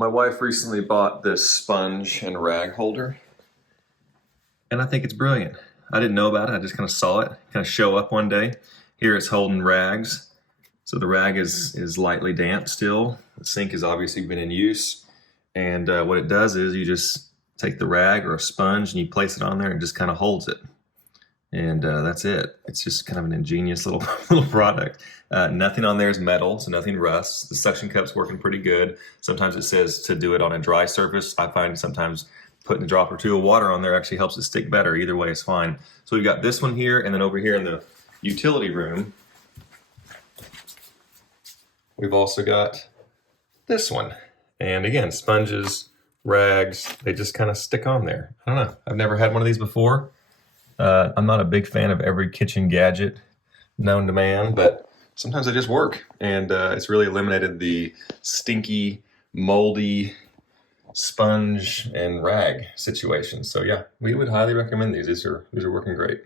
My wife recently bought this sponge and rag holder, and I think it's brilliant. I didn't know about it. I just kind of saw it kind of show up one day. Here it's holding rags. So the rag is lightly damp still. The sink has obviously been in use. And what it does is you just take the rag or a sponge and you place it on there and it just kind of holds it. And that's it. It's just kind of an ingenious little product. Nothing on there is metal, so nothing rusts. The suction cup's working pretty good. Sometimes it says to do it on a dry surface. I find sometimes putting a drop or two of water on there actually helps it stick better. Either way is fine. So we've got this one here, and then over here in the utility room, we've also got this one. And again, sponges, rags, they just kind of stick on there. I don't know. I've never had one of these before. I'm not a big fan of every kitchen gadget known to man, but sometimes they just work. And it's really eliminated the stinky, moldy sponge and rag situation. So yeah, we would highly recommend these. These are working great.